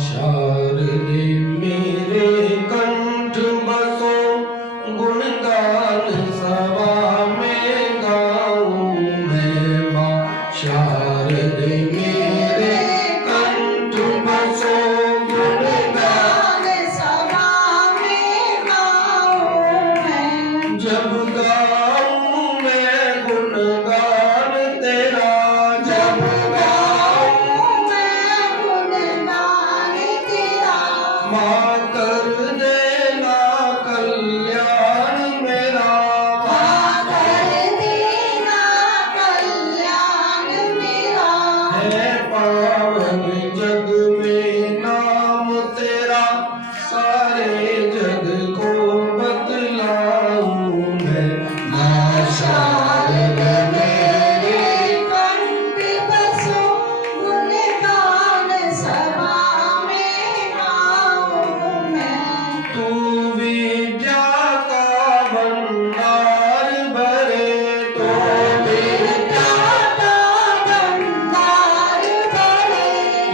शारदे मेरे कंठ बसो गुणगान सभा में गाऊं मैं माँ शारदे मेरे कंठ बसो गुणगान सभा में गाऊं मैं। जब गाऊं मैं गुणगान तेरा जब गाऊं मैं गुणगान तेरा माँ कर देना कल्याण मेरा माँ कर देना कल्याण मेरा। है पावन जग में नाम तेरा सारे जग को बतलाऊं मैं माँ शारदे मेरे कंठ बसो गुणगान सभा में गाऊं मैं। तू विद्या का भंडार भरे तो विद्या का भंडार भरे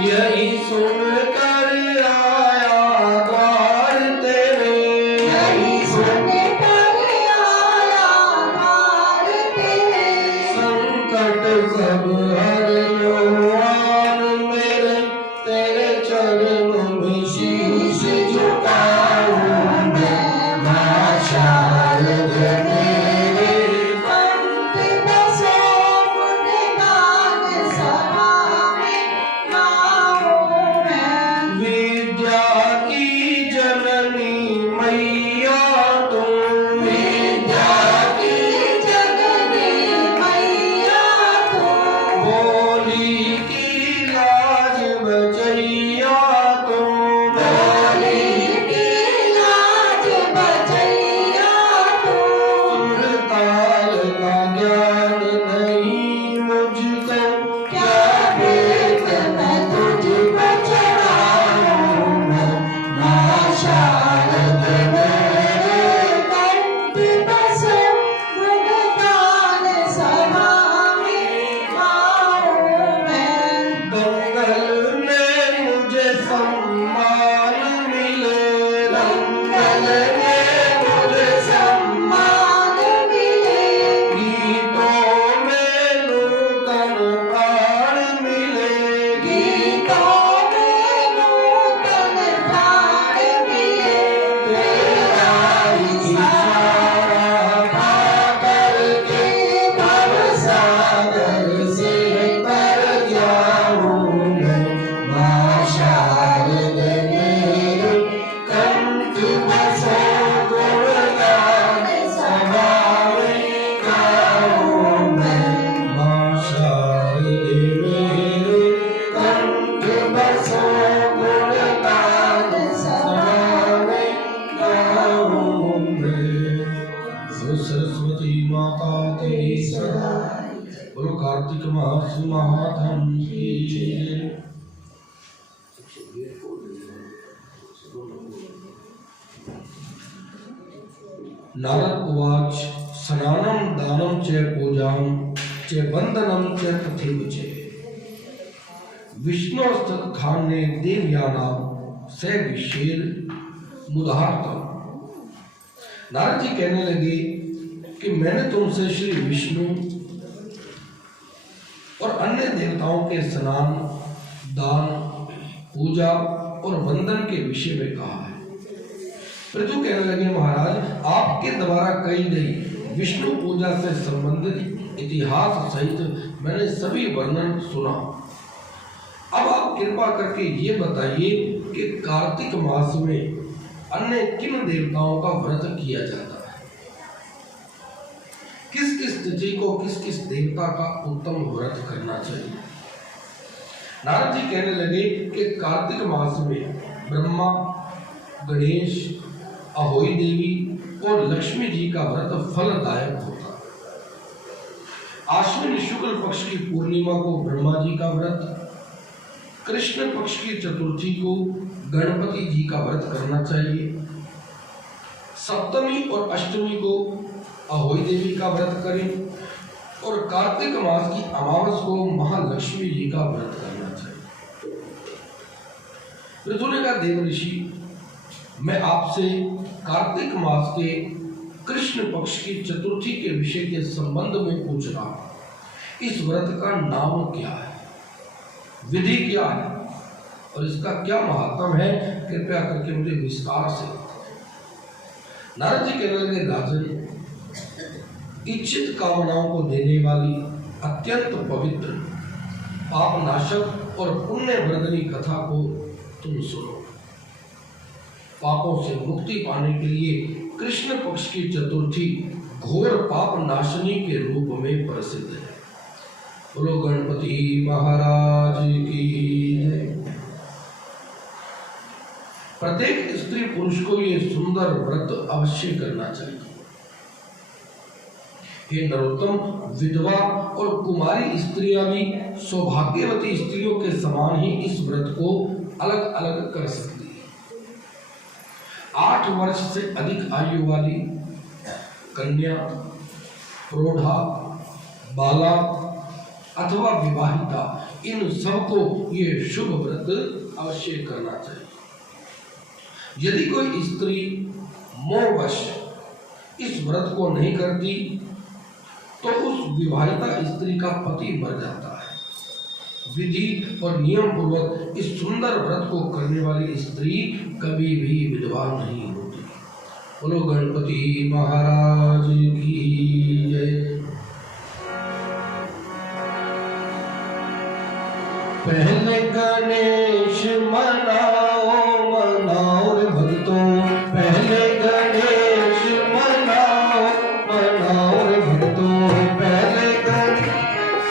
यही सुनकर आया द्वार तेरे यही सुनकर आया द्वार तेरे। संकट सब हर लो आन मेरे तेरे चरणों में शीश झुकाऊं मैं माँ शारदे मेरे कंठ बसो गुणगान सभा में गाऊं मैं। विद्या की जननी मैया तुम विद्या की जननी मैया तुम बोली की लाज बचैया तुम बोली की लाज बचैया तुम। सुर ताल का ज्ञान नहीं मुझको क्या भेंट मैं तुझको चढ़ाऊं मैं। माँ शारदे मेरे कंठ बसो गुणगान सभा में गाऊं मैं। दंगल में मुझे सम्मान मिले दंगल में मुझे सम्मान मिले गीतों में नूतन प्राण मिले गीतों में नूतन प्राण मिले। तेरा इशारा पाकर के भवसागर से तर जाऊं मैं। माँ शारदे मेरे कंठ बसो गुणगान सभा में गाऊं मैं। माँ शारदे मेरे कंठ बसो गुणगान सभा में गाऊं मैं। सो सरस्वती माता तेरी सदा बोलो कार्तिक मास महाधन की जय। नारद उवाच स्नानं दानं च पूजां च वंदनं च तथैव च विष्णोस्तत्खान्ये देव्यानां स विशेर मुदाहर्तम। नारद जी कहने लगे कि मैंने तुमसे श्री विष्णु और अन्य देवताओं के स्नान दान पूजा और वंदन के विषय में कहा है। पृथु कहने लगे महाराज आपके द्वारा कही गई विष्णु पूजा से संबंधित इतिहास सहित मैंने सभी वर्णन सुना। अब आप कृपा करके ये बताइए कि कार्तिक मास में अन्य किन देवताओं का व्रत किया जाता है, किस किस तिथि को किस किस देवता का उत्तम व्रत करना चाहिए। नारद जी कहने लगे कि कार्तिक मास में ब्रह्मा गणेश अहोई देवी और लक्ष्मी जी का व्रत फलदायक होता है। आश्विन शुक्ल पक्ष की पूर्णिमा को ब्रह्मा जी का व्रत, कृष्ण पक्ष की चतुर्थी को गणपति जी का व्रत करना चाहिए, सप्तमी और अष्टमी को अहोई देवी का व्रत करें और कार्तिक मास की अमावस को महालक्ष्मी जी का व्रत करना चाहिए। पृथु ने कहा, देव ऋषि, मैं आपसे कार्तिक मास के कृष्ण पक्ष की चतुर्थी के विषय के संबंध में पूछ रहा हूं। इस व्रत का नाम क्या है, विधि क्या है और इसका क्या महात्म है, कृपया करके मुझे विस्तार से बताएं। नारद जी कहने लगे, राजन, इच्छित कामनाओं को देने वाली अत्यंत पवित्र पाप नाशक और पुण्य वर्धनी कथा को तुम सुनो। पापों से मुक्ति पाने के लिए कृष्ण पक्ष की चतुर्थी घोर पाप नाशनी के रूप में प्रसिद्ध है। बोलो गणपति महाराज की जय। प्रत्येक स्त्री पुरुष को ये सुंदर व्रत अवश्य करना चाहिए। हे नरोत्तम, विधवा और कुमारी स्त्रियां भी सौभाग्यवती स्त्रियों के समान ही इस व्रत को अलग अलग कर सकती है। 8 वर्ष से अधिक आयु वाली कन्या, प्रौढ़ा, बाला अथवा विवाहिता, इन सबको ये शुभ व्रत अवश्य करना चाहिए। यदि कोई स्त्री मोहवश इस व्रत को नहीं करती तो उस विवाहिता स्त्री का पति मर जाता है। विधि और नियम पूर्वक इस सुंदर व्रत को करने वाली स्त्री कभी भी विधवा नहीं होती। बोलो गणपति महाराज की जय। पहले गणेश मनाओ मनाओ रे भक्तों, पहले गणेश मनाओ मनाओ रे भक्तों, पहले गणेश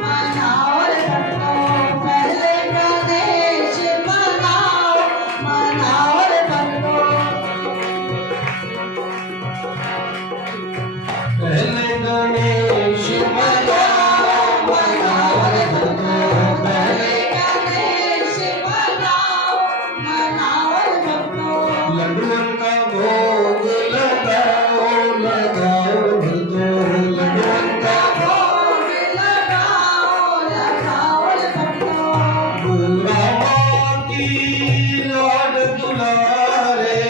मनाओ रे भक्तों, पहले गणेश मनाओ मनाओ रे भक्तों, पहले गणेश मनाओ मनाओ रे भक्तों, पहले गणेश मनाओ मनाओ रे भक्तों, लड्डुओं का भोग लगाओ लगाओ रे भक्तों, लड्डुओं का भोग लगाओ लगाओ रे भक्तों, गोरा माँ की लाड दुलारे,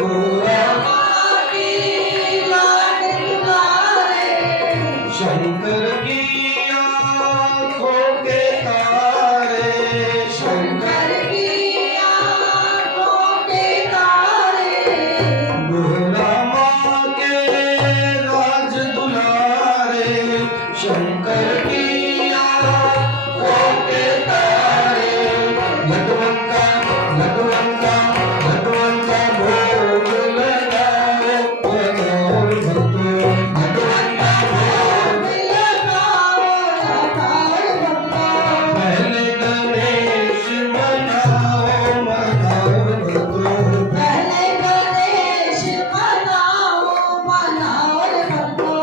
गोरा माँ की लाड दुलारे, शंकर की आँखों के तारे, शंकर शंकर की आँखों के तारे, गोरा माँ के राज दुलारे, शंकर की आँखों के तारे, लड्डुओं का भोग लगाओ लगाओ रे भक्तों, लड्डुओं का भोग लगाओ लगाओ रे भक्तों, पहले गणेश मनाओ मनाओ रे भक्तों, पहले गणेश मनाओ मनाओ रे भक्तों,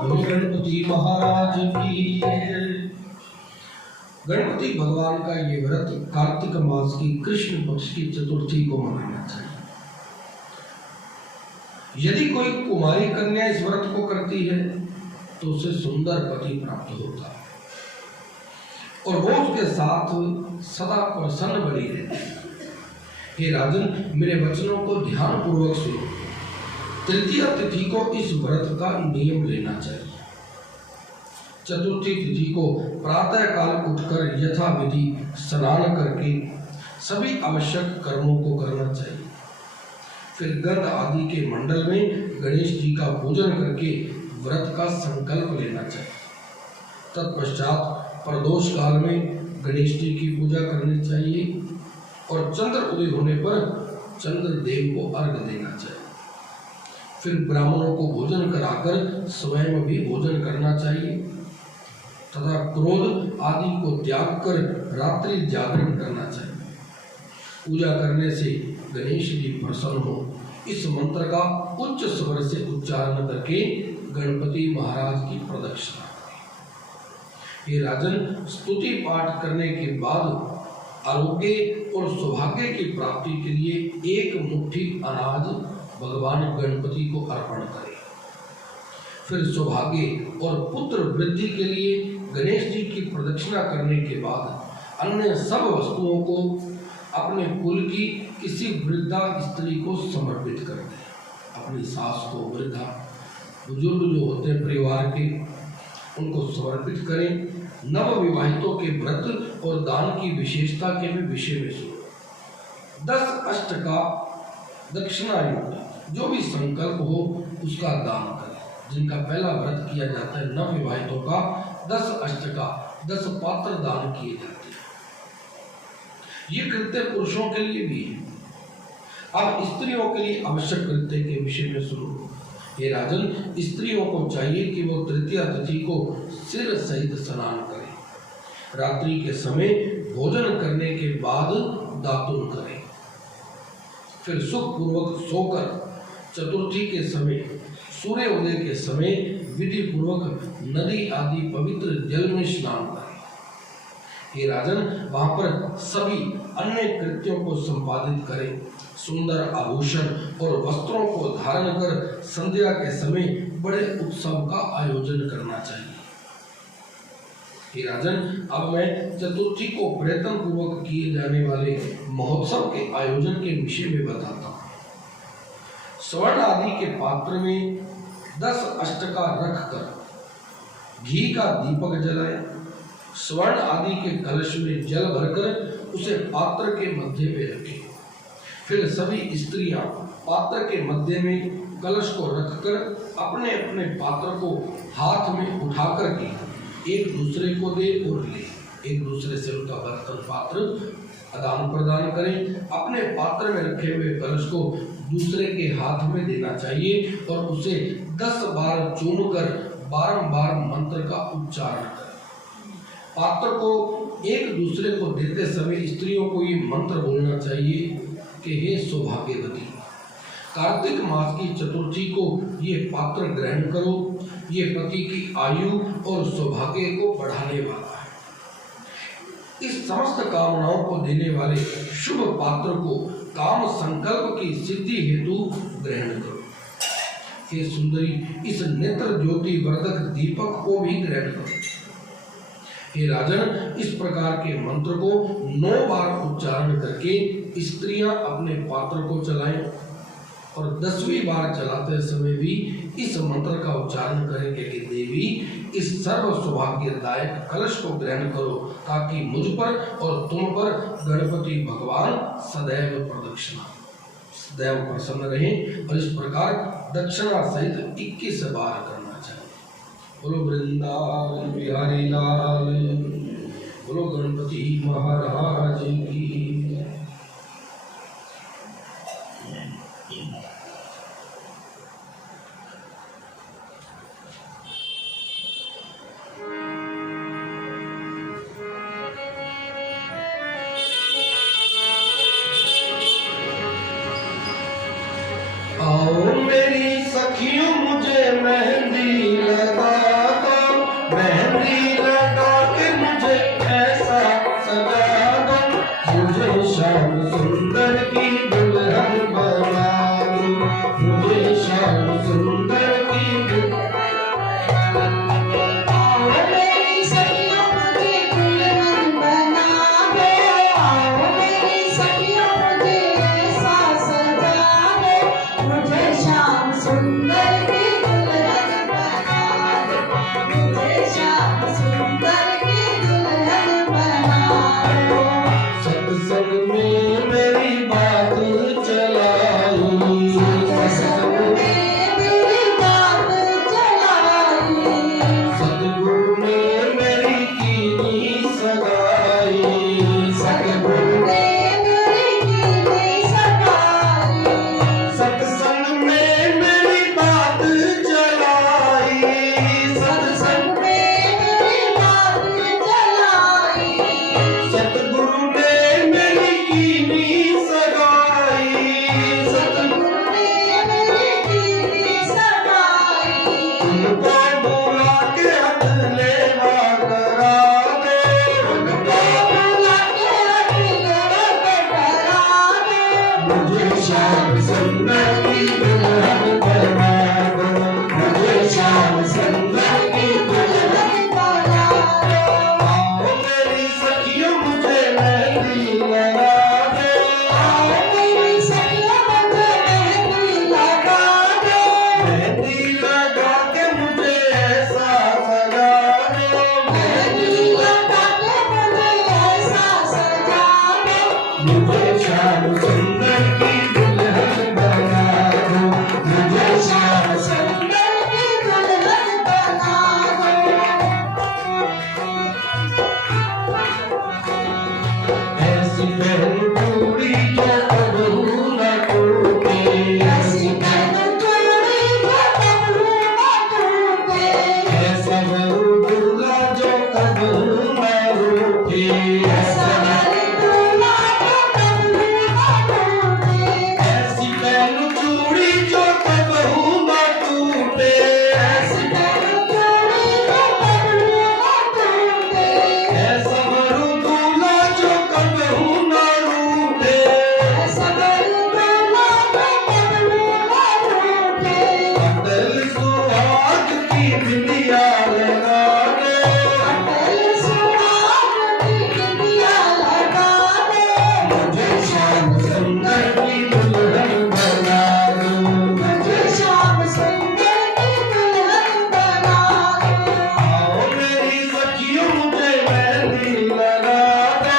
बोलो गणपति महाराज की जय। गणपति भगवान का ये व्रत कार्तिक मास की कृष्ण पक्ष की चतुर्थी को मनाना चाहिए। यदि कोई कुमारी कन्या इस व्रत को करती है तो उसे सुंदर पति प्राप्त होता है और वो उसके साथ सदा प्रसन्न बनी रहती है। हे राजन, मेरे वचनों को ध्यान पूर्वक सुनो। तृतीय तिथि को इस व्रत का नियम लेना चाहिए। चतुर्थी तिथि को प्रातः काल उठकर यथाविधि स्नान करके सभी आवश्यक कर्मों को करना चाहिए। फिर गंध आदि के मंडल में गणेश जी का पूजन करके व्रत का संकल्प लेना चाहिए। तत्पश्चात प्रदोष काल में गणेश जी की पूजा करनी चाहिए और चंद्र उदय होने पर चंद्र देव को अर्घ देना चाहिए। फिर ब्राह्मणों को भोजन कराकर स्वयं भी भोजन करना चाहिए तथा क्रोध आदि को त्याग कर रात्रि जागरण करना चाहिए। पूजा करने से गणेश जी प्रसन्न हो, इस मंत्र का उच्च स्वर से उच्चारण करके गणपति महाराज की प्रदक्षिणा करें। हे राजन, स्तुति पाठ करने के बाद आरोग्य और सौभाग्य की प्राप्ति के लिए एक मुट्ठी अनाज भगवान गणपति को अर्पण करें। फिर सौभाग्य और पुत्र वृद्धि के लिए गणेश जी की प्रदक्षिणा करने के बाद अन्य सब वस्तुओं को अपने कुल की किसी वृद्धा स्त्री को समर्पित कर दें। अपनी सास को वृद्धा बुजुर्ग जो होते हैं परिवार के, उनको समर्पित करें। नव विवाहितों के व्रत और दान की विशेषता के भी विषय में सुनो। 10 अष्ट का दक्षिणा युक्त जो भी संकल्प हो उसका दान करें। जिनका पहला व्रत किया जाता है नव विवाहितों का, 10 अष्ट का 10 पात्र दान किए जाते हैं। ये कृत्य पुरुषों के लिए भी है। अब स्त्रियों के लिए आवश्यक कृत्य के विषय में सुनो। हे राजन, स्त्रियों को चाहिए कि वो तृतीया तिथि को सिर सहित स्नान करें। रात्रि के समय भोजन करने के बाद दातुन करें, फिर सुख पूर्वक सोकर चतुर्थी के समय सूर्य उदय के समय विधि पूर्वक नदी आदि पवित्र जल में स्नान करें। हे राजन, वहां पर सभी अन्य कृत्यों को संपादित करें। सुंदर आभूषण और वस्त्रों को धारण कर संध्या के समय बड़े उत्सव का आयोजन करना चाहिए। हे राजन, अब मैं चतुर्थी को प्रयत्न पूर्वक किए जाने वाले महोत्सव के आयोजन के विषय में बताता हूँ। स्वर्ण आदि के पात्र में 10 अष्ट का रख कर घी का दीपक जलाए। स्वर्ण आदि के कलश में जल भरकर उसे पात्र के मध्य में रखें। फिर सभी स्त्रियां पात्र के मध्य में कलश को रखकर अपने अपने पात्र को हाथ में उठाकर के एक दूसरे को दे और ले, एक दूसरे से उनका बर्तन पात्र आदान प्रदान करें। अपने पात्र में रखे हुए कलश को दूसरे के हाथ में देना चाहिए और उसे 10 बार चूमकर बारंबार मंत्र का उच्चारण करें। पात्र को एक दूसरे को देते समय स्त्रियों को ये मंत्र बोलना चाहिए कि हे सौभाग्यवती, कार्तिक मास की चतुर्थी को ये पात्र ग्रहण करो। ये पति की आयु और सौभाग्य को बढ़ाने वाला है। इस समस्त कामनाओं को देने वाले शुभ पात्र को काम संकल्प की सिद्धि हेतु ग्रहण करो। हे सुंदरी, इस नेत्र ज्योति वर्धक दीपक को भी ग्रहण करो। हे राजन, इस प्रकार के मंत्र को 9 बार उच्चारण करके स्त्रियां अपने पात्र को चलाएं और 10वीं बार चलाते समय भी इस मंत्र का उच्चारण करें कि देवी, इस सर्व सौभाग्यदायक कलश को ग्रहण करो ताकि मुझ पर और तुम पर गणपति भगवान सदैव सदैव प्रसन्न रहें। और इस प्रकार दक्षिणा सहित 21 बार करना चाहिए। बोलो वृंदावन बिहारी लाल, बोलो गणपति महाराज की। आओ मेरी सखियों, मुझे मेहंदी लगा दो, मेहंदी लगा के मुझे ऐसा सजा दो, मुझे श्याम सुंदर की दुल्हन बना दो, मुझे श्याम सुंदर की दुल्हन बना दो। आओ मेरी सखियों, मुझे दुल्हन बना दो। आओ मेरी सखियों, मुझे ऐसा सजा दो, मुझे श्याम सुंदर की दुल्हन बना दो, मुझे श्याम सुंदर की दुल्हन बना दो। सत्संग में मेरी बात चलाई, सत्संग में मेरी बात चलाई, सतगुरु ने मेरी कीनी सगाई, सतगुरु ने मेरी कीनी सगाई। सत्संग में मेरी बात चलाई, सत्संग में मेरी बात चलाई, सतगुरु ने मेरी कीनी सगाई, सतगुरु ने मेरी कीनी सगाई। उनको बुला के हथ लेवा करा दे, उनको बुला के हथ लेवा करा दे, मुझे श्याम सुंदर की दुल्हन बना दो, मुझे श्याम सुंदर की दुल्हन। दुल्हन बना दो। आओ मेरी सखियों, मुझे मुझे श्याम सुंदर की दुल्हन बना दो, मुझे श्याम सुंदर की दुल्हन बना दो। ऐसी बहन चूड़ी जो कबहू न टूटे, ऐसी बहन चूड़ी जो कबहू न टूटे, ऐसा वरु दूल्हा जो कबहू न रूठे, ऐसा वरु दूल्हा जो कबहू न टूटे, ऐसी बहन चूड़ी जो कबहू न टूटे, ऐसी बहन चूड़ी जो कबहू न टूटे, ऐसा वरु दूल्हा जो कबहू न रूठे, ऐसा वरु दूल्हा जो कबहू न टूटे। अटल सुहाग की बिंदिया लगा दो, अटल सुहाग की बिंदिया लगा दो, मुझे श्याम सुंदर की दुल्हन बना दो, मुझे श्याम सुंदर की दुल्हन बना दो। आओ मेरी सखियों मुझे मेहंदी लगा दो,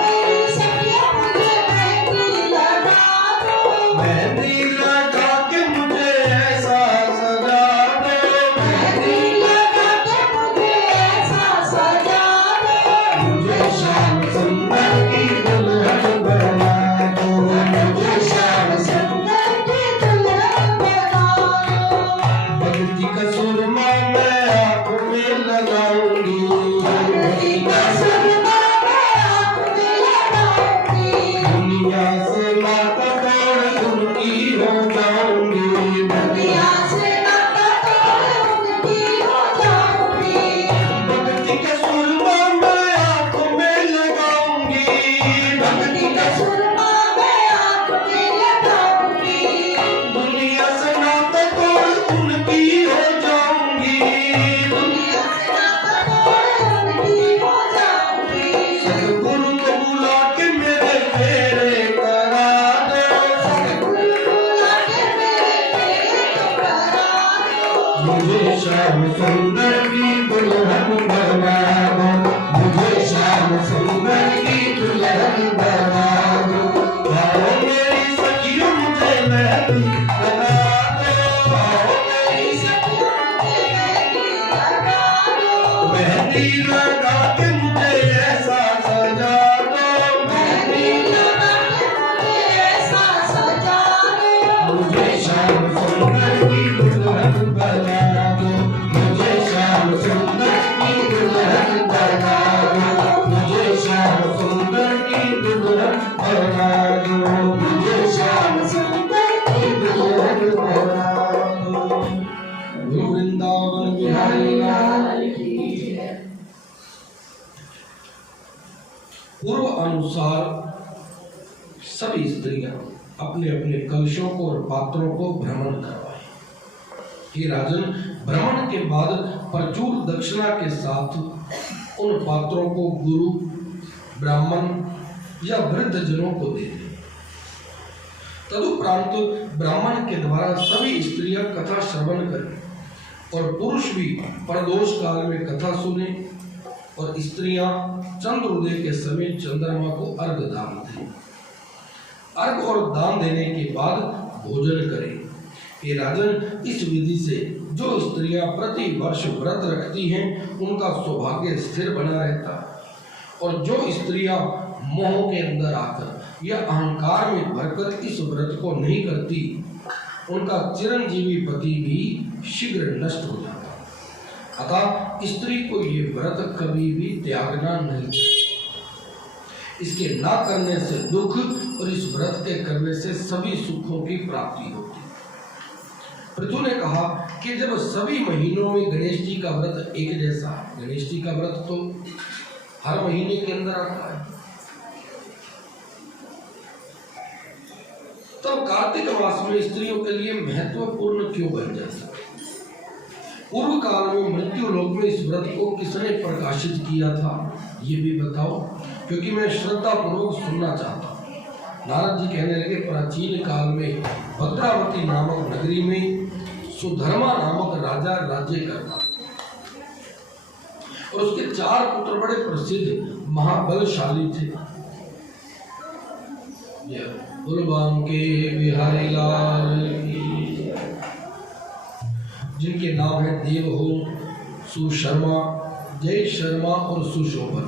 मेरी सखियों मुझे मेहंदी लगा दो, मेहंदी लगा के मुझे ऐसा सजा दो, मेहंदी लगा के मुझे ऐसा सजा दो, मुझे श्याम सुंदर की दुल्हन बना दो, मुझे श्याम सुंदर की दुल्हन बना दो। भक्ति का सुरमा मैं आँख में लगाऊंगी, भक्ति का सुरमा मैं आँख में लगाऊंगी, दुनिया से नाता तोड़ उनकी हो जाऊंगी, दुनिया से नाता तोड़ उनकी हो जाऊंगी। भक्ति का सुरमा मैं आँख में लगाऊंगी, भक्ति का सुरमा मैं आँख में लगाऊंगी, दुनिया से नाता तोड़ उनकी हो जाऊंगी, दुनिया से नाता तोड़ उनकी हो जाऊंगी। सतगुरु को बुला के मेरे फेरे करा दो, सतगुरु बुला के मेरे फेरे करा दो, मुझे श्याम सुंदर की दुल्हन बना दो, मुझे श्याम सुंदर की दुल्हन बना दो, आओ मेरी सखियों मुझे मेहंदी लगा दो, आओ मेरी सखियों मुझे मेहंदी लगा दो, मेहंदी लगा के मुझे ऐसा सजा दो, मेहंदी लगा के मुझे ऐसा सजा दो, मुझे श्याम सुंदर की दुल्हन बना दो, मुझे श्याम सुंदर की दुल्हन बना दो, मुझे श्याम सुंदर की दुल्हन बना दो, मुझे श्याम सुंदर की दुल्हन बना दो। गुरु वृंदावन बिहारी लाल की जय। पूर्व अनुसार सभी स्त्रियां अपने अपने कलशों को और पात्रों को भ्रमण करवाएं। हे राजन, भ्रमण के बाद प्रचुर दक्षिणा के साथ उन पात्रों को गुरु, ब्राह्मण या वृद्ध जनों को दे दें। तदुपरांत ब्राह्मण के द्वारा सभी स्त्रियां कथा श्रवण करें और पुरुष भी प्रदोष काल में कथा सुने और स्त्रियां चंद्रोदय के समय चंद्रमा को अर्घ दान दें। अर्घ और दान देने के बाद भोजन करें। हे राजन, इस विधि से जो स्त्रियां प्रति वर्ष व्रत रखती हैं उनका सौभाग्य स्थिर बना रहता है, और जो स्त्रियां मोह के अंदर आकर या अहंकार में भरकर इस व्रत को नहीं करती उनका चिरंजीवी पति भी शीघ्र नष्ट हो जाता। अतः स्त्री को ये व्रत कभी भी त्यागना नहीं चाहिए। इसके ना करने से दुख और इस व्रत के करने से सभी सुखों की प्राप्ति होती है। पृथु ने कहा कि जब सभी महीनों में गणेश जी का व्रत एक जैसा, गणेश जी का व्रत तो हर महीने के अंदर आता है, तब कार्तिक मास में स्त्रियों के लिए महत्वपूर्ण क्यों बन जाता है? पूर्व काल में मृत्यु लोक में इस व्रत को किसने प्रकाशित किया था, ये भी बताओ, क्योंकि मैं श्रद्धा पूर्वक सुनना चाहता हूँ। नारद जी कहने लगे, प्राचीन काल में भद्रावती नामक नगरी में सुधर्मा नामक राजा राज्य करता और उसके 4 पुत्र बड़े प्रसिद्ध महाबलशाली थे। गुरुबाम के बिहारी लाल की। जिनके नाम है देव हो, सुशर्मा, जय शर्मा और सुशोभन,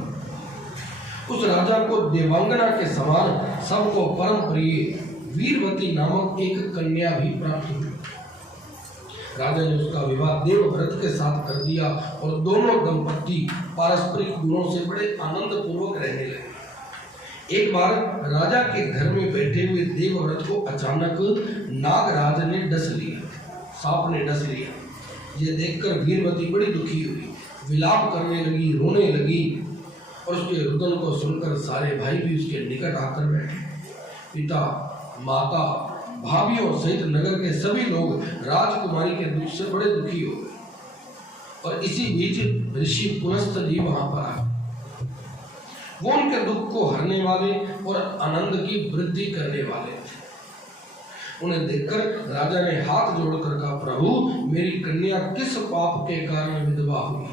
उस राजा को देवांगना के समान सबको परम प्रिय वीरवती नामक एक कन्या भी प्राप्त हुई। राजा ने उसका विवाह देवव्रत के साथ कर दिया और दोनों दंपति पारस्परिक गुणों से बड़े आनंद पूर्वक रहने लगे। एक बार राजा के घर में बैठे हुए देवव्रत को अचानक नागराज ने डस लिया, सांप ने डस लिया। ये देखकर वीरवती बड़ी दुखी हुई, विलाप करने लगी, रोने लगी और उसके रुदन को सुनकर सारे भाई भी उसके निकट आकर बैठे। पिता, माता, भाभियों सहित नगर के सभी लोग राजकुमारी के दुख से बड़े दुखी हो गए और इसी बीच ऋषि पुलस्त जी वहां पर आए। वो उनके दुख को हरने वाले और आनंद की वृद्धि करने वाले थे। उन्हें देखकर राजा ने हाथ जोड़कर कहा, प्रभु मेरी कन्या किस पाप के कारण विधवा हुई?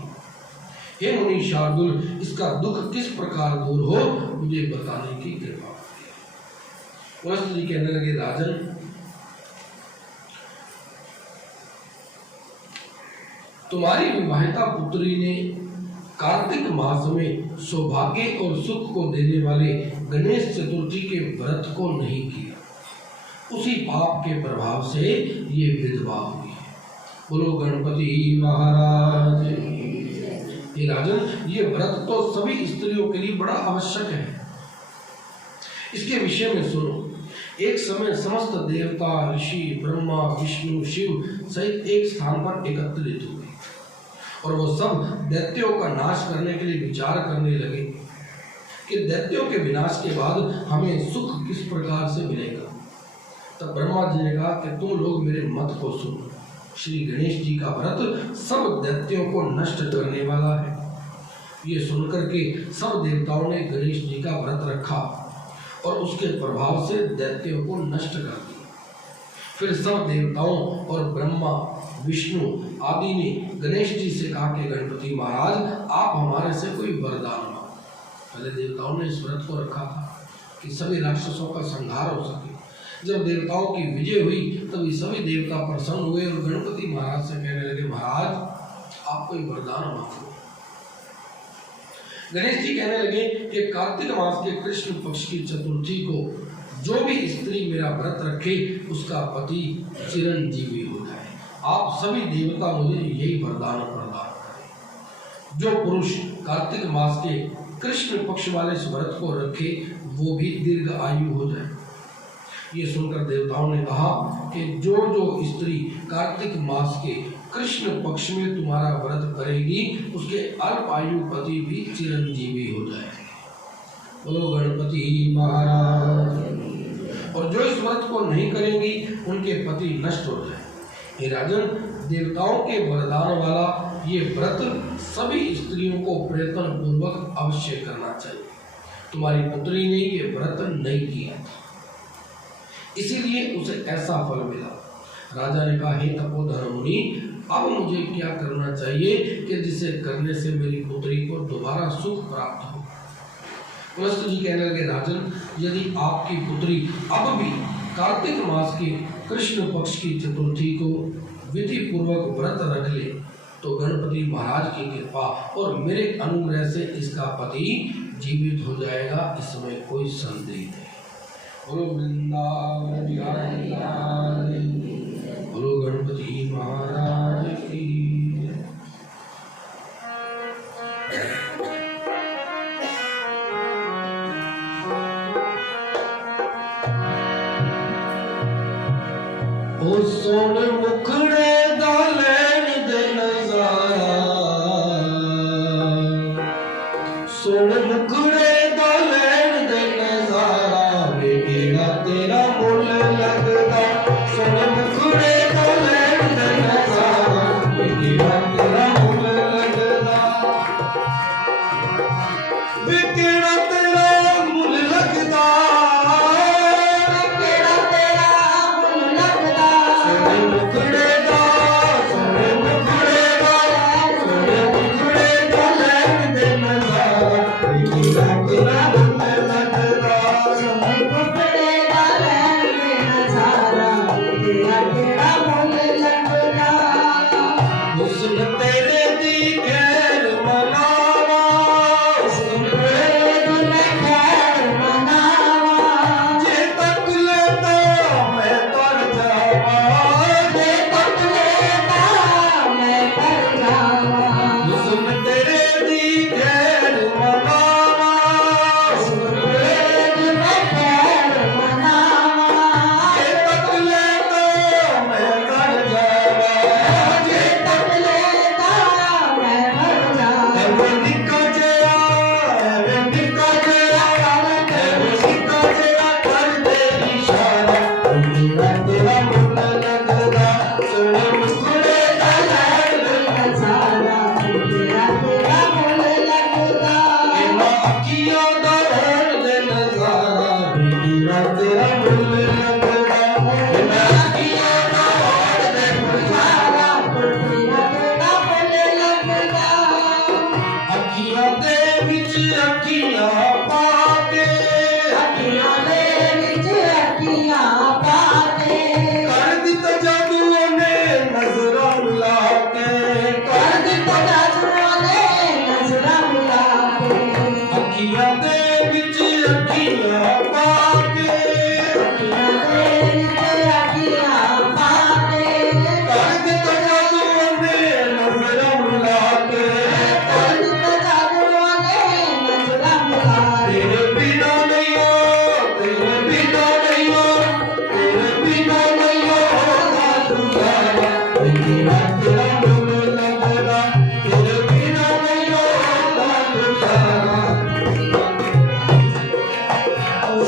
हे मुनि शार्दुल, इसका दुख किस प्रकार दूर हो मुझे बताने की कृपा करिए। पुलस्त जी कहने लगे, राजन तुम्हारी विवाहिता पुत्री ने कार्तिक मास में सौभाग्य और सुख को देने वाले गणेश चतुर्थी के व्रत को नहीं किया, उसी पाप के प्रभाव से ये विधवा हुई है। बोलो गणपति महाराज। ये राजन, ये व्रत तो सभी स्त्रियों के लिए बड़ा आवश्यक है। इसके विषय में सुनो। एक समय समस्त देवता, ऋषि, ब्रह्मा, विष्णु, शिव सहित एक स्थान पर एकत्रित हुए और वो सब दैत्यों का नाश करने के लिए विचार करने लगे कि दैत्यों के विनाश के बाद हमें सुख किस प्रकार से मिलेगा। तब ब्रह्मा जी ने कहा कि तुम लोग मेरे मत को सुनो। श्री गणेश जी का व्रत सब दैत्यों को नष्ट करने वाला है। ये सुनकर के सब देवताओं ने गणेश जी का व्रत रखा और उसके प्रभाव से दैत्यों को नष्ट कर दिया। फिर सब देवताओं और ब्रह्मा, विष्णु आदि ने गणेश जी से कहा कि गणपति महाराज आप हमारे से कोई वरदान मांगो। पहले देवताओं ने इस व्रत को रखा था कि सभी राक्षसों का संहार हो सके। जब देवताओं की विजय हुई तभी सभी देवता प्रसन्न हुए और गणपति महाराज से कहने लगे, महाराज आप कोई वरदान मांगो। गणेश जी कहने लगे कि कार्तिक मास के कृष्ण पक्ष की चतुर्थी को जो भी स्त्री मेरा व्रत रखे उसका पति चिरंजीवी हो जाए। आप सभी देवता मुझे यही वरदान प्रदान करें। जो पुरुष कार्तिक मास के कृष्ण पक्ष वाले इस व्रत को रखे वो भी दीर्घ आयु हो जाए। ये सुनकर देवताओं ने कहा कि जो जो स्त्री कार्तिक मास के कृष्ण पक्ष में तुम्हारा व्रत करेगी उसके अल्प आयु पति भी चिरंजीवी हो जाएंगे। बोलो गणपति महाराज। और जो इस व्रत को नहीं करेंगी उनके पति नष्ट हो जाए। हे राजन, देवताओं के वरदान वाला ये व्रत सभी स्त्रियों को प्रयत्न पूर्वक अवश्य करना चाहिए। तुम्हारी पुत्री ने ये व्रत नहीं किया था, इसीलिए उसे ऐसा फल मिला। राजा ने कहा, हे तपोधन मुनि, अब मुझे क्या करना चाहिए कि जिसे करने से मेरी पुत्री को दोबारा सुख प्राप्त हो? पुलस्त जी कहने लगे, राजन यदि आपकी पुत्री अब भी कार्तिक मास के कृष्ण पक्ष की चतुर्थी को विधि पूर्वक व्रत रख ले तो गणपति महाराज की कृपा और मेरे अनुग्रह से इसका पति जीवित हो जाएगा, इसमें कोई संदेह नहीं। बोलो वृंदावन बिहारी लाल, बोलो गणपति महाराज की। ओ सोन मुखड़े दा लैण दे नजारा, सोन मुखड़े दा लैण दे नजारा, वे केड़ा तेरा मुल लगदा। सोन मुखड़े दा लैण दे नजारा, वे केड़ा तेरा मुल लगदा। वे केड़ा तेरा मुल लगदा, वे केड़ा तेरा मुल लगदा। सोन मुखड़े दा तेरा मुल लगदा बिना अखियां दा और दे मुरझारा तेरा तेरा मुल लगदा अखियां दे विच अखियां पाके अखियां दे विच अखियां पाके कर दिता जादू ने नजरां मिला के कर दिता जादू ने नजरां मिला के अखियां दे विच अखियां पाके अखियां दे विच अखियां पाके कर दिता जादू ने नजरां मिला के कर दिता जादू ने नजरां मिला के तेरे बिना नहीं हो तेरे बिना नहीं हो तेरे बिना नहीं होगा गुजारा तेरा तेरा मुल लगदा तेरे बिना नहीं होगा गुजारा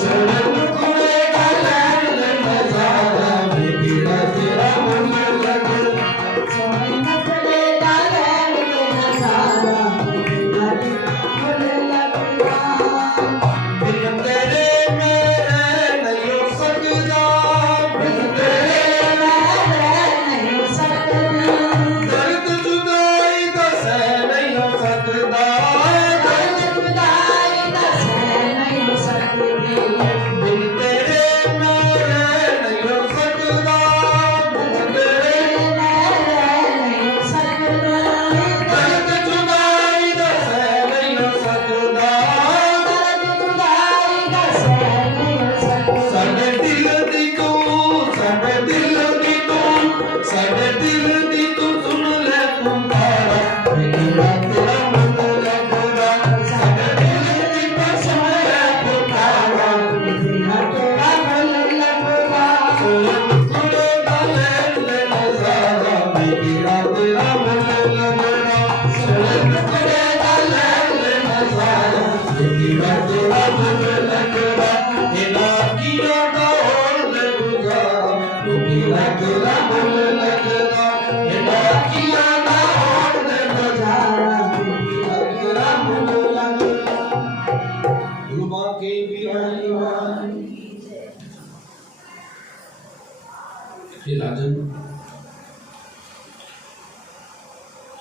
सड़क कुड़े का लैन नजारा तेरा तेरा मुल लगदा सोने नखरे दा लैन के नजारा तेरा मुल लगदा बिन तेरे मेरे नहीं हो सकदा बिन तेरे नहीं सकती दर्द जुदाई दा सह नहीं हो सकदा दर्द जुदाई दा सह नहीं हो सकती बिन तेरे मेरे नहीं हो सकदा बिन तेरे नहीं हो सकती दर्द जुदाई दा सह नहीं हो सकदा दर्द जुदाई दा सह नहीं हो सकती साडे दिल दी तू साडे दिल दी तू साडे दिल दी तू सुन ले पुकारा तेरा तेरा मुल लगदा साडे दिल दी तू सुन ले पुकारा तेरा तेरा मुल लगदा सोन कुड़े दा लैन नजारा तेरा तेरा मुल लगदा सोन कुड़े दा लैन नजारा तेरा तेरा मुल लगदा इना किया दा और दे गुजारा तेरा तेरा मुल लगदा इना किया दा और दे गुजारा तेरा तेरा मुल लगदा गुलबा के बिरानी वाली हे राजन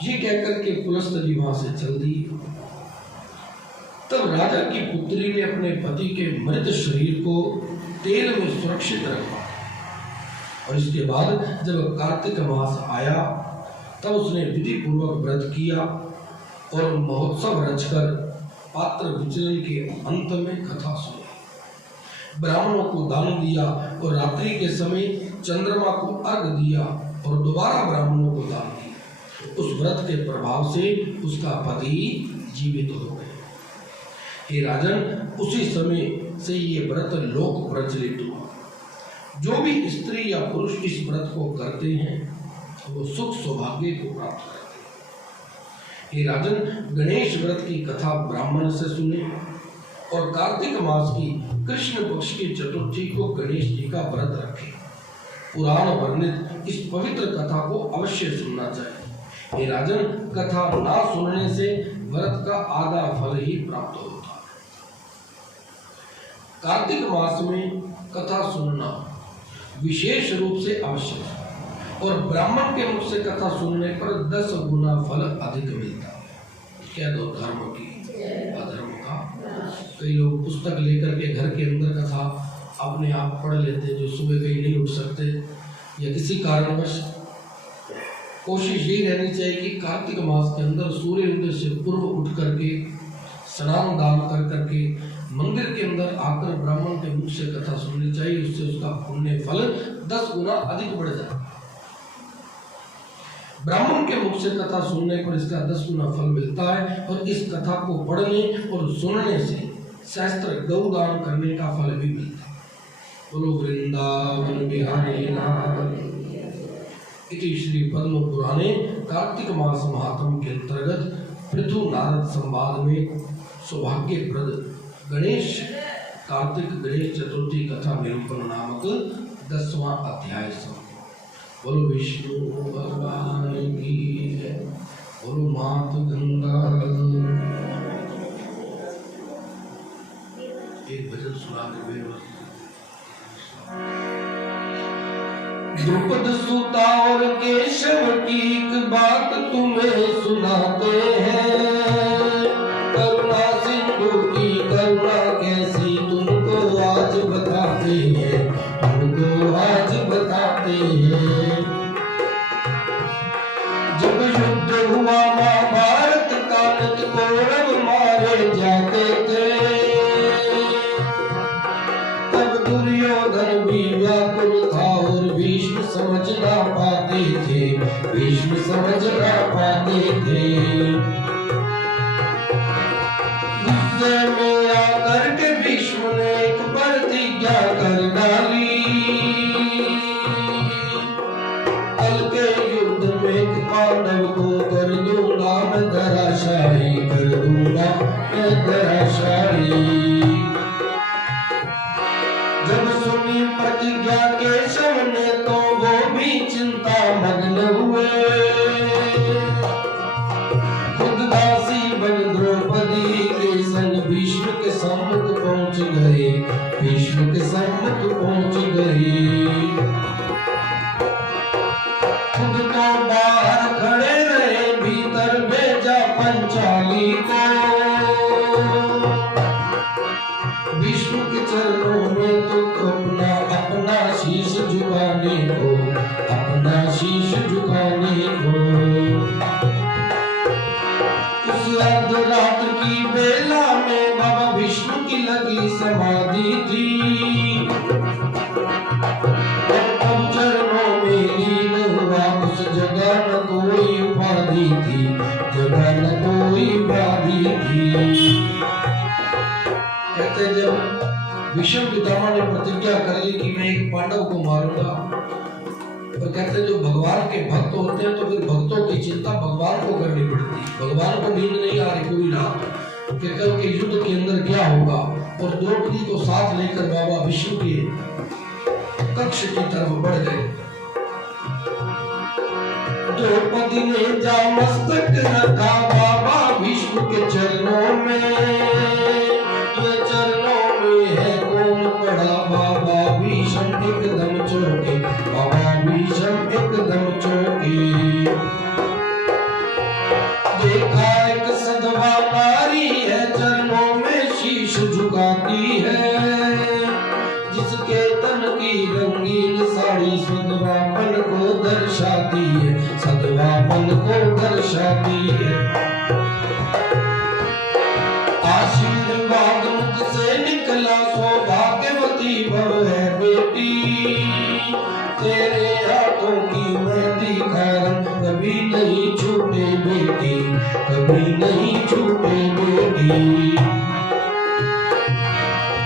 ये कहकर के पुलस्त्य वहां से चल दी। तब राजा की पुत्री ने अपने पति के मृत शरीर को तेल में सुरक्षित रखा और इसके बाद जब कार्तिक मास आया तब उसने विधि पूर्वक व्रत किया और महोत्सव रचकर पात्र विचलन के अंत में कथा सुनी, ब्राह्मणों को दान दिया और रात्रि के समय चंद्रमा को अर्घ दिया और दोबारा ब्राह्मणों को दान दिया। उस व्रत के प्रभाव से उसका पति जीवित हो गए। हे राजन, उसी समय से ये व्रत लोक प्रचलित हुआ। जो भी स्त्री या पुरुष इस व्रत को करते हैं वो सुख सौभाग्य को प्राप्त करते हैं। हे राजन, गणेश व्रत की कथा ब्राह्मण से सुने और कार्तिक मास की कृष्ण पक्ष की चतुर्थी को गणेश जी का व्रत रखें। पुराण वर्णित इस पवित्र कथा को अवश्य सुनना चाहिए। हे राजन, कथा ना सुनने से व्रत का आधा फल ही प्राप्त होता है। कार्तिक मास में कथा सुनना विशेष रूप से आवश्यक है और ब्राह्मण के मुख से कथा सुनने पर 10 गुना फल अधिक मिलता है। क्या दो धर्म की अधर्म का। कई लोग पुस्तक लेकर के घर के अंदर कथा अपने आप पढ़ लेते हैं, जो सुबह कहीं नहीं उठ सकते या किसी कारणवश। कोशिश यही रहनी चाहिए कि कार्तिक मास के अंदर सूर्य उदय से पूर्व उठ करके स्नान दान कर करके मंदिर के अंदर आकर ब्राह्मण के मुख से कथा सुननी चाहिए। उससे उसका पुण्य फल 10 गुना अधिक बढ़ जाता है। ब्राह्मण के मुख से कथा सुनने पर इसका 10 गुना फल मिलता है और इस कथा को पढ़ने और सुनने से शास्त्र गौदान करने का फल भी मिलता है। बोलो वृंदावन बिहारी लाल। इति श्री पद्म पुराणे कार्तिक मास महात्म के अंतर्गत पृथु नारद संवाद में सौभाग्यप्रद गणेश कार्तिक गणेश चतुर्थी कथा निरूपण नामक 10वां अध्याय समाप्त। बोलो विष्णु भगवान की जय। बोलो मात गंगा। एक भजन सुना के द्रुपद सुता और केशव की एक बात तुम्हें सुनाते हैं। करुणा सिंधु की करुणा कैसी तुमको आज बताते हैं, तुमको आज बताते हैं। जब युद्ध हुआ महाभारत का कौरव मारे जाते थे, तब दुर्योधन भी व्याकुल था और भीष्म समझ ना पाते थे, भीष्म समझ ना पाते थे। गुस्से में आकर के भीष्म ने एक प्रतिज्ञा कर डाली, कल के युद्ध में एक पांडव को कर दूंगा मैं धराशायी, कर दूंगा मैं धराशायी। जब सुनी प्रतिज्ञा केशव ने तो वो भी चिंता मग्न हुए, खुद दासी बन द्रौपदी के संग भीष्म के सम्मुख पहुंच गए, भीष्म के सम्मुख पहुंच गए। खुद तो बाहर खड़े रहे, भीतर भेजा पंचाली को। भीष्म के चरणों में तो अपना अपना शीश झुकाने को, अपना शीश झुकाने को। उस अर्धरात्र की बेला में बाबा भीष्म की लगी समाधि थी, तब चरणों में लीन हुआ। उस जगह न कोई उपाधि थी, जगह न कोई उपाधि थी। कहते जब भीष्म पितामह ने प्रतिज्ञा कर ली कि मैं एक पांडव को मारूंगा, और कहते जो भगवान के भक्त होते हैं तो फिर भक्तों की चिंता भगवान को करनी पड़ती है। भगवान को नींद नहीं आ रही पूरी रात, फिर कल के युद्ध के अंदर क्या होगा। और द्रौपदी को साथ लेकर बाबा विष्णु के कक्ष की तरफ बढ़ गए। द्रौपदी ने जा मस्तक रखा बाबा भीष्म के चरणों में, ये चरणों में है कौन पड़ा। बाबा भीष्म एकदम चौंके, बाबा भीष्म एकदम चौंके। देखा एक सधवा नारी है चरणों में शीश झुकाती है, जिसके तन की रंगीन साड़ी सधवापन को दर्शाती है, सधवापन को दर्शाती है। आशीर्वाद मुख से निकला सौभाग्यवती भव है बेटी, तेरे हाथों की मेहंदी का रंग कभी नहीं छूटे बेटी, कभी नहीं छूटे बेटी।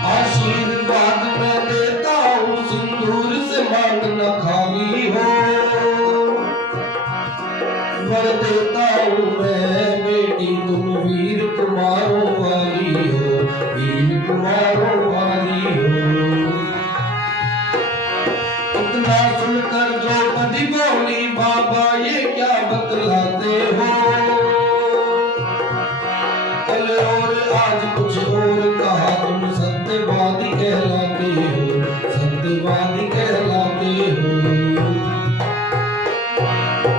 आशीर्वाद मैं देता हूँ सिंदूर से मांगना खाली हो, वर देता हूँ मैं बेटी तुम वीर कुमारों वाली हो, वीर कुमारों वाली हो। इतना सुनकर द्रौपदी बोली बाबा ये क्या बतलाते हो, कल और आज कुछ और कहा। तुम सत्यवादी कहलाते हो, सत्यवादी कहलाते हो।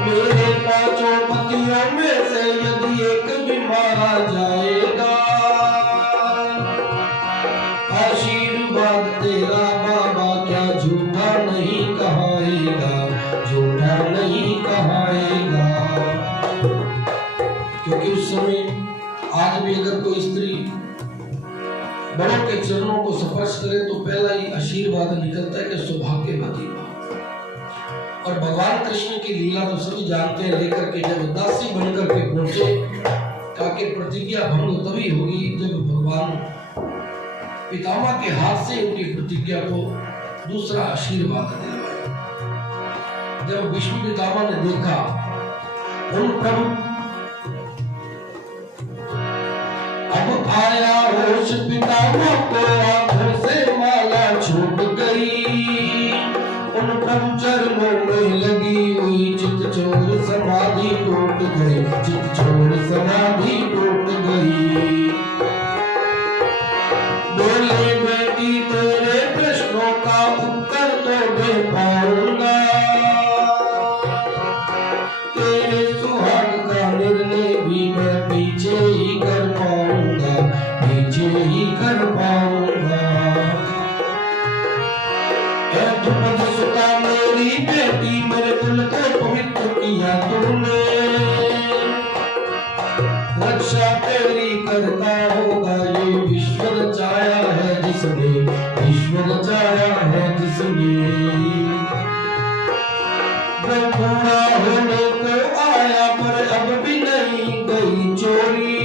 मेरे पांचों पतियों में से यदि एक भी मारा जाएगा, आशीर्वाद तेरा बाबा क्या झूठा नहीं कहाएगा, झूठा नहीं कहाएगा। क्योंकि उस समय आज भी अगर कोई स्त्री बड़ों के चरणों को स्पर्श करे तो पहला ही आशीर्वाद निकलता है कि सौभाग्यवती। और भगवान कृष्ण की लीला तो सभी जानते हैं, लेकर के जब दासी बनकर के पहुंचे, ताकि प्रतिज्ञा भंग तभी होगी जब भगवान पितामह के हाथ से उनकी प्रतिज्ञा को दूसरा आशीर्वाद दिलवाए। जब विष्णु पितामह ने देखा उन प्रभु अब आया होश पितामह को, आंखों से माला छूट गई। उन प्रभु चरणों में लगी हुई चित चोर समाधि टूट गई, चित चोर समाधि टूट गई। बोले बेटी तेरे प्रश्नों का उत्तर तो दे पाऊंगा, द्रुपद सुता मेरी बेटी मेरे कुल को पवित्र किया तुमने, रक्षा तेरी करता होगा ये विश्व रचाया है जिसने, विश्व रचाया है जिसने। वो पूरा होने को आया पर अब भी नहीं गई चोरी,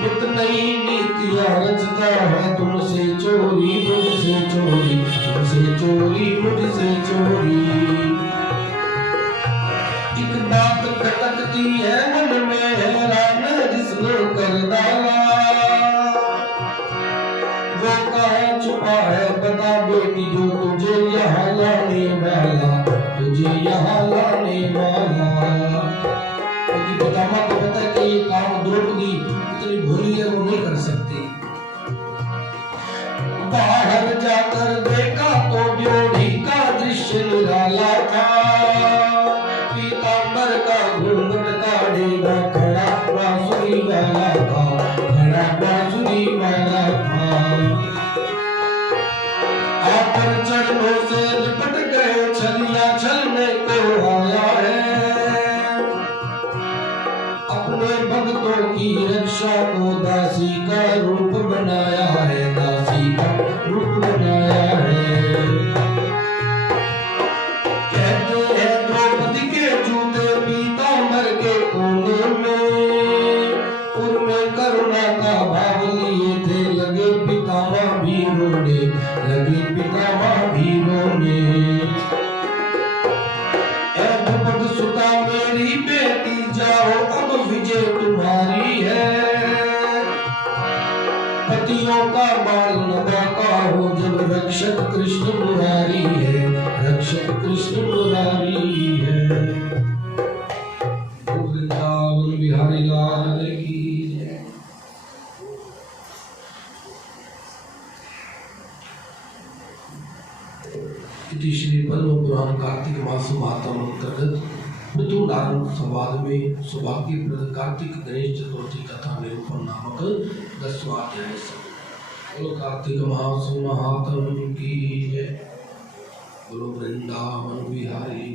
नित नई नीतियां रचता है तुमसे चोरी, मुझसे चोरी, तुमसे चोरी, मुझसे चोरी। एक बात खटकती है मन में हैरान जिसने कर डाला, वो कहाँ छुपा है बता बेटी जो तुझे यहाँ लाने वाला, तुझे यहाँ लाने वाला। क्योंकि पितामह को पता है कि ये काम द्रौपदी इतनी भोली है वो नहीं कर सकती। बाहर जाकर देखा तो ड्योढ़ी का दृश्य निराला था, पीतांबर का घूंघट काढ़ेगा खड़ा बांसुरी वाला था, खड़ा बांसुरी वाला था। आकर चरणों से लिपट गए छलिया छलने को आया है, अपने भक्तों की रक्षा को दासी का रूप बनाया है, दासी का रूप बनाया है। कहते हैं द्रौपदी के जूते पीतांबर के कोने में, उनमें करुणा का भाव लिए थे, लगे पितामह भी रोने, लगे पितामह भी रोने। ऐ द्रुपद सुता मेरी बेटी जाओ अब विजय तुम्हारी है, पतियों का बाल नगा का हो जब रक्षक कृष्ण मुरारी है, रक्षक कृष्ण मुरारी है। वृंदावन बिहारी लाल की जय। इति श्री पद्म पुराण कार्तिक मास महात्म अंतर्गत मृत्युदान संवाद में सौभाग्यप्रद कार्तिक गणेश चतुर्थी कथा निरूपण नामक 10वां अध्याय से। बोलो कार्तिक मास महात्म की जय। बोलो वृंदावन बिहारी